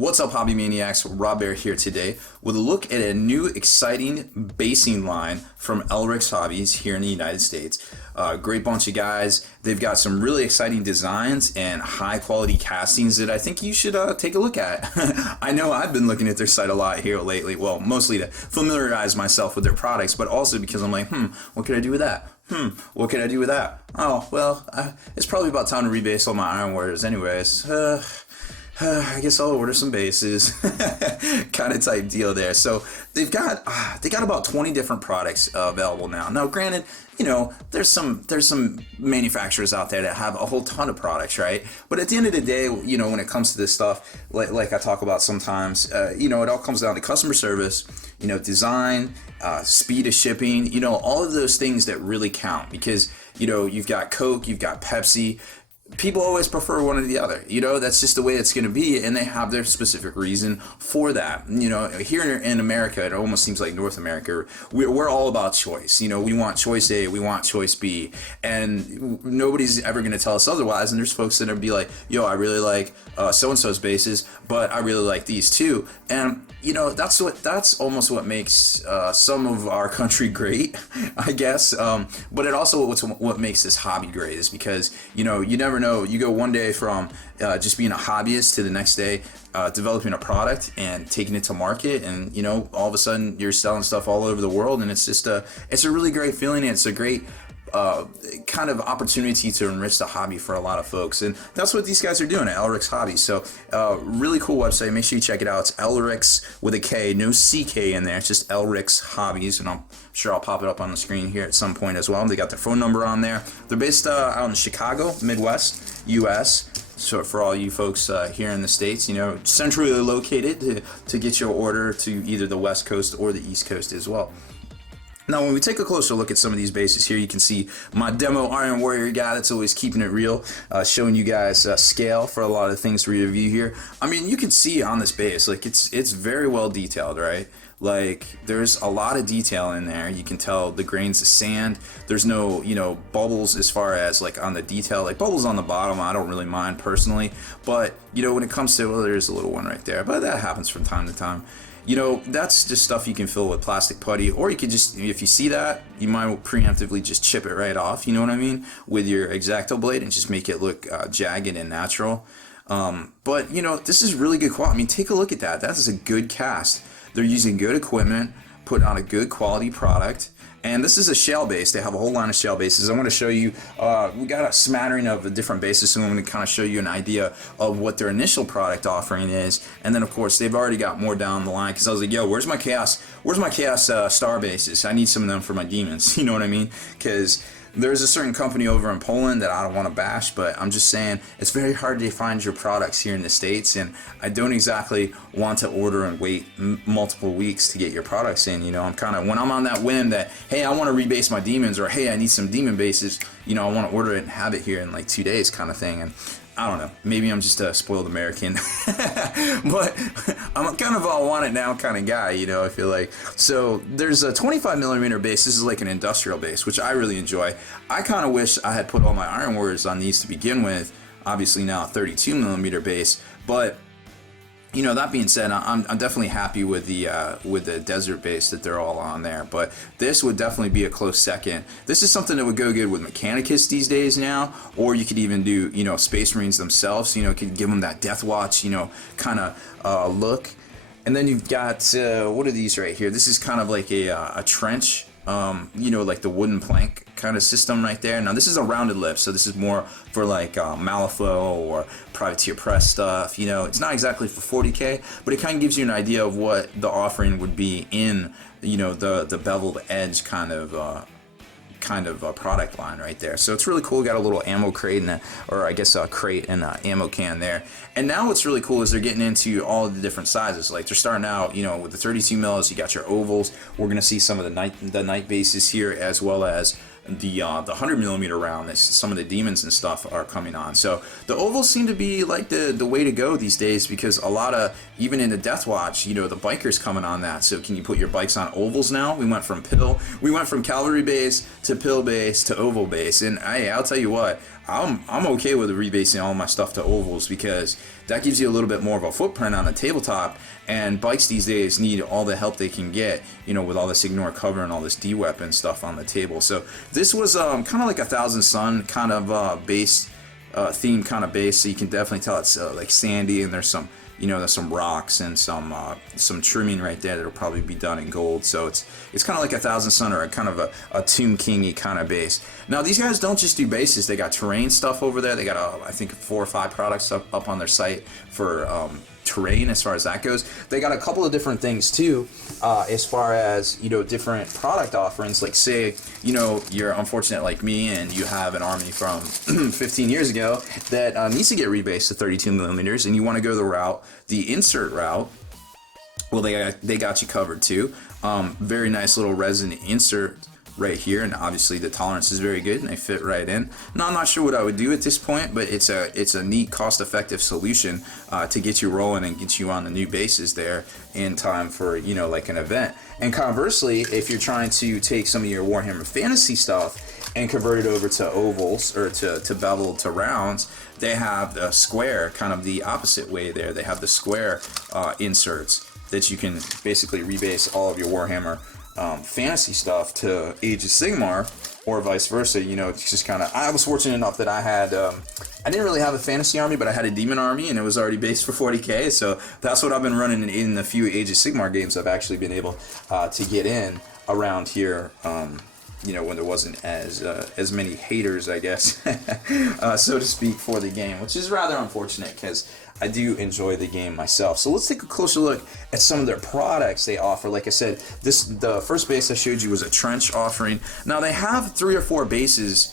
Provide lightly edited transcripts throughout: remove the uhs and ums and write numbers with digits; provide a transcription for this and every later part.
What's up, Hobby Maniacs? Rob Bear here today with a look at a new exciting basing line from Elriks Hobbies here in the United States. Great bunch of guys. They've got some really exciting designs and high quality castings that I think you should take a look at. I know I've been looking at their site a lot here lately. Well, mostly to familiarize myself with their products, but also because I'm like, what can I do with that? What can I do with that? Oh, well, it's probably about time to rebase all my iron warriors anyways. I guess I'll order some bases, kind of type deal there. So they got about 20 different products available now. Now, granted, you know, there's some manufacturers out there that have a whole ton of products, right? But at the end of the day, you know, when it comes to this stuff, like I talk about sometimes, you know, it all comes down to customer service, you know, design, speed of shipping, you know, all of those things that really count because, you know, you've got Coke, you've got Pepsi. People always prefer one or the other, you know, that's just the way it's going to be, and they have their specific reason for that. You know, here in America, it almost seems like North America, we're all about choice. You know, we want choice A, we want choice B, and nobody's ever going to tell us otherwise. And there's folks that will be like, yo, I really like so-and-so's bases, but I really like these too. And you know, that's almost what makes some of our country great, I guess. But it also what makes this hobby great is because, you know, you never know. You go one day from just being a hobbyist to the next day developing a product and taking it to market, and you know, all of a sudden you're selling stuff all over the world, and it's a really great feeling, and it's a great kind of opportunity to enrich the hobby for a lot of folks, and that's what these guys are doing at Elriks Hobbies. So really cool website, make sure you check it out. It's Elriks with a K, no CK in there, it's just Elriks Hobbies, and I'm sure I'll pop it up on the screen here at some point as well. They got their phone number on there. They're based out in Chicago, Midwest, US. So for all you folks here in the States, you know, centrally located to get your order to either the West Coast or the East Coast as well. Now, when we take a closer look at some of these bases here, you can see my demo Iron Warrior guy that's always keeping it real, showing you guys scale for a lot of things to review here. I mean, you can see on this base, like it's very well detailed, right? Like there's a lot of detail in there. You can tell the grains of sand. There's no, you know, bubbles as far as like on the detail, like bubbles on the bottom. I don't really mind personally, but you know, when it comes to, well, there's a little one right there, but that happens from time to time. You know, that's just stuff you can fill with plastic putty, or you could just, if you see that, you might preemptively just chip it right off, you know what I mean, with your X-Acto blade and just make it look jagged and natural. But, you know, this is really good quality. I mean, take a look at that. That is a good cast. They're using good equipment, putting on a good quality product. And this is a shell base. They have a whole line of shell bases. I want to show you, we got a smattering of different bases, so I'm going to kind of show you an idea of what their initial product offering is. And then, of course, they've already got more down the line, because I was like, yo, where's my Chaos Star bases? I need some of them for my demons, you know what I mean? Because there's a certain company over in Poland that I don't want to bash, but I'm just saying it's very hard to find your products here in the States, and I don't exactly want to order and wait multiple weeks to get your products in. You know, I'm kind of, when I'm on that whim that, hey, I want to rebase my demons, or hey, I need some demon bases, you know, I want to order it and have it here in like 2 days kind of thing. And I don't know, maybe I'm just a spoiled American, but I'm kind of a want it now kind of guy, you know, I feel like. So there's a 25mm base. This is like an industrial base, which I really enjoy. I kind of wish I had put all my Iron Warriors on these to begin with. Obviously now a 32mm base, but you know, that being said, I'm definitely happy with the desert base that they're all on there, but this would definitely be a close second. This is something that would go good with Mechanicus these days now, or you could even do, you know, Space Marines themselves, you know, could give them that Death Watch, you know, kind of look. And then you've got, what are these right here? This is kind of like a trench, you know, like the wooden plank kind of system right there. Now this is a rounded lip, so this is more for like Malifaux or Privateer Press stuff. You know, it's not exactly for 40K, but it kind of gives you an idea of what the offering would be in, you know, the beveled edge kind of product line right there. So it's really cool. Got a little ammo crate and a crate and an ammo can there. And now what's really cool is they're getting into all of the different sizes. Like they're starting out, you know, with the 32 mils. You got your ovals. We're gonna see some of the night bases here, as well as the 100mm round that some of the demons and stuff are coming on. So the ovals seem to be like the way to go these days, because a lot of, even in the Death Watch, you know, the bikers coming on that. So can you put your bikes on ovals now? We went from cavalry base to pill base to oval base, and hey, I'll tell you what, I'm okay with rebasing all my stuff to ovals because that gives you a little bit more of a footprint on a tabletop. And bikes these days need all the help they can get, you know, with all this ignore cover and all this D-weapon stuff on the table. So this was kind of like a Thousand Sun kind of base theme kind of base. So you can definitely tell it's like sandy, and there's some, you know, there's some rocks and some trimming right there that'll probably be done in gold. So it's kind of like a Thousand Sun or a kind of a Tomb King-y kind of base. Now these guys don't just do bases; they got terrain stuff over there. They got I think 4 or 5 products up on their site for terrain as far as that goes. They got a couple of different things too, as far as, you know, different product offerings. Like say, you know, you're unfortunate like me and you have an army from 15 years ago that needs to get rebased to 32 millimeters, and you want to go the insert route. Well, they got you covered too. Very nice little resin insert right here, and obviously the tolerance is very good and they fit right in. Now I'm not sure what I would do at this point, but it's a neat cost-effective solution to get you rolling and get you on the new bases there in time for, you know, like an event. And conversely, if you're trying to take some of your Warhammer Fantasy stuff and convert it over to ovals or to bevel to rounds, they have the square kind of the opposite way there. They have the square inserts that you can basically rebase all of your Warhammer fantasy stuff to Age of Sigmar, or vice versa. You know, it's just kind of, I was fortunate enough that I had, I didn't really have a fantasy army, but I had a demon army, and it was already based for 40k, so that's what I've been running in the few Age of Sigmar games I've actually been able to get in around here, you know, when there wasn't as many haters, I guess, so to speak, for the game, which is rather unfortunate because I do enjoy the game myself. So let's take a closer look at some of their products they offer. Like I said, the first base I showed you was a trench offering. Now they have 3 or 4 base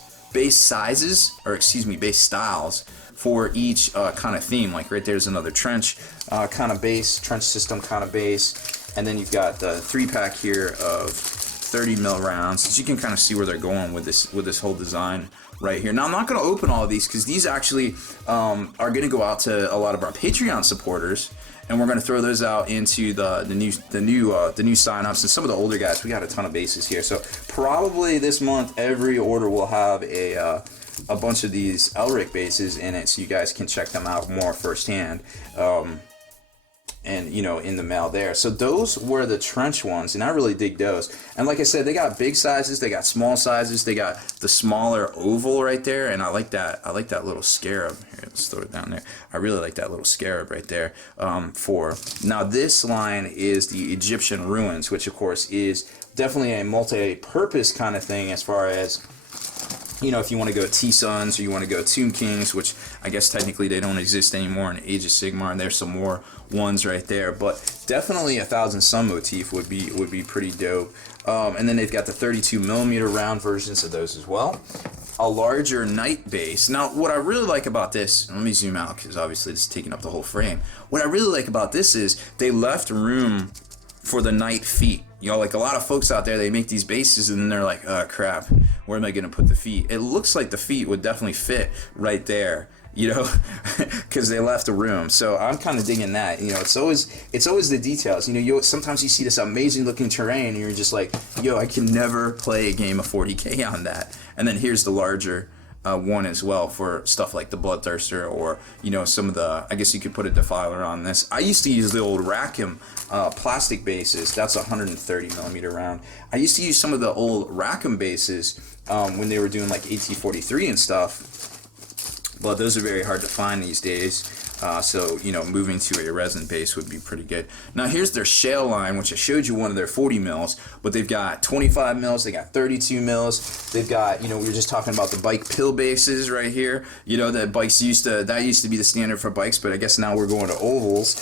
sizes, or excuse me, base styles for each kind of theme. Like right there's another trench kind of base, trench system kind of base, and then you've got the 3-pack here of 30 mil rounds. So you can kind of see where they're going with this whole design right here. Now I'm not going to open all of these because these actually are going to go out to a lot of our Patreon supporters, and we're going to throw those out into the new signups and some of the older guys. We got a ton of bases here, so probably this month every order will have a bunch of these Elric bases in it, so you guys can check them out more firsthand. And, you know, in the mail there. So those were the trench ones, and I really dig those. And like I said, they got big sizes, they got small sizes, they got the smaller oval right there, and I like that little scarab. Here, let's throw it down there. I really like that little scarab right there. Now this line is the Egyptian ruins, which of course is definitely a multi-purpose kind of thing as far as, you know, if you want to go T-Suns or you want to go Tomb Kings, which I guess technically they don't exist anymore in Age of Sigmar, and there's some more ones right there, but definitely a Thousand Sun motif would be pretty dope. And then they've got the 32 millimeter round versions of those as well. A larger knight base. Now, what I really like about this, let me zoom out because obviously this is taking up the whole frame. What I really like about this is they left room for the knight feet. You know, like a lot of folks out there, they make these bases and then they're like, oh crap, where am I going to put the feet? It looks like the feet would definitely fit right there, you know, because they left the room. So I'm kind of digging that. You know, it's always the details. You know, sometimes you see this amazing looking terrain and you're just like, yo, I can never play a game of 40k on that. And then here's the larger one as well for stuff like the Bloodthirster, or, you know, some of the, I guess you could put a Defiler on this. I used to use the old Rackham plastic bases. That's a 130 millimeter round. I used to use some of the old Rackham bases when they were doing like AT-43 and stuff, but those are very hard to find these days. So, you know, moving to a resin base would be pretty good. Now here's their shale line, which I showed you one of their 40 mils, but they've got 25 mils, they got 32 mils, they've got, you know, we were just talking about the bike pill bases right here. You know, that used to be the standard for bikes, but I guess now we're going to ovals.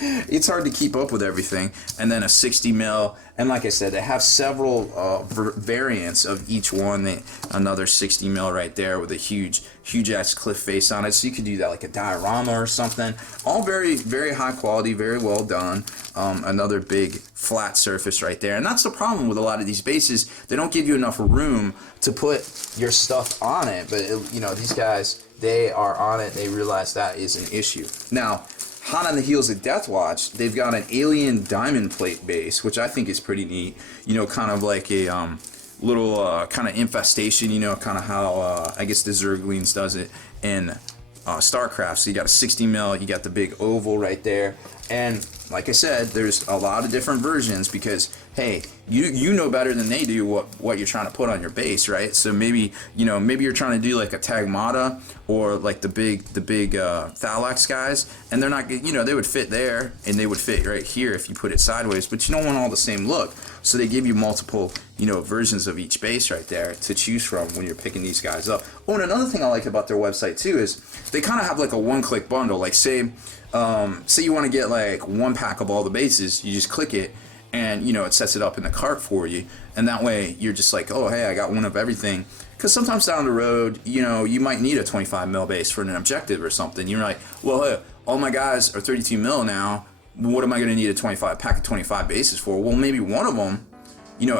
It's hard to keep up with everything. And then a 60 mil, and like I said, they have several variants of each one. Another 60 mil right there with a huge ass cliff face on it, so you could do that like a diorama or something. All very, very high quality, very well done. Another big flat surface right there, and that's the problem with a lot of these bases. They don't give you enough room to put your stuff on it, but you know, these guys, they are on it. They realize that is an issue. Now, hot on the heels of Deathwatch, they've got an alien diamond plate base, which I think is pretty neat. You know, kind of like a little kind of infestation, you know, kind of how I guess the Zerglings does it in StarCraft. So you got a 60 mil, you got the big oval right there, and like I said, there's a lot of different versions because hey, you know better than they do what you're trying to put on your base, right? So maybe you're trying to do like a Tagmata or like the big Thalax guys, and they're not, they would fit there and they would fit right here if you put it sideways, but you don't want all the same look. So they give you multiple versions of each base right there to choose from when you're picking these guys up. Oh, and another thing I like about their website too is they kind of have like a one-click bundle. Like say you want to get like one pack of all the bases, you just click it and it sets it up in the cart for you, and that way you're just like, oh hey, I got one of everything. Because sometimes down the road, you might need a 25 mil base for an objective or something. You're like, well, hey, all my guys are 32 mil now. What am I going to need a pack of 25 bases for? Well, maybe one of them,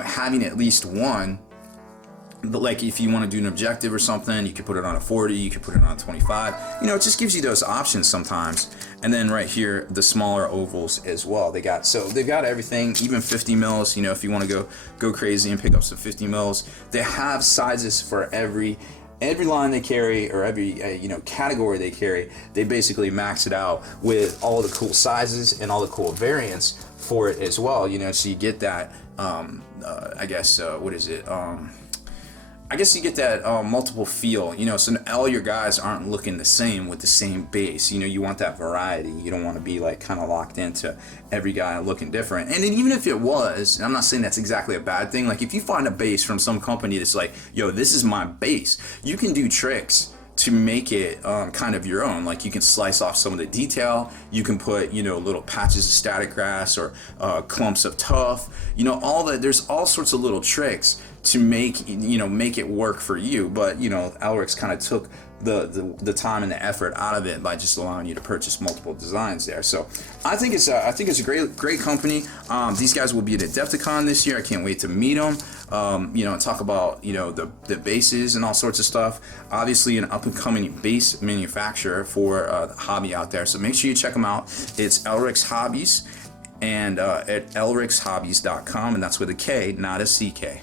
having at least one. But like if you want to do an objective or something, you could put it on a 40, you could put it on a 25. It just gives you those options sometimes. And then right here, the smaller ovals as well. They've got everything, even 50 mils. If you want to go crazy and pick up some 50 mils, they have sizes for every line they carry, or every category they carry. They basically max it out with all the cool sizes and all the cool variants for it as well. So you get that. I guess you get that multiple feel, so all your guys aren't looking the same with the same base. You want that variety. You don't want to be like kind of locked into every guy looking different. And then even if it was, and I'm not saying that's exactly a bad thing, like if you find a base from some company that's like, yo, this is my base, you can do tricks to make it kind of your own. Like you can slice off some of the detail, you can put little patches of static grass or clumps of tuff, all that. There's all sorts of little tricks to make it work for you. But Elriks kind of took the time and the effort out of it by just allowing you to purchase multiple designs there. So I think it's a great company. These guys will be at Adepticon this year. I can't wait to meet them. And talk about the bases and all sorts of stuff. Obviously an up and coming base manufacturer for the hobby out there. So make sure you check them out. It's Elriks Hobbies, and at elrikshobbies.com, and that's with a K, not a CK.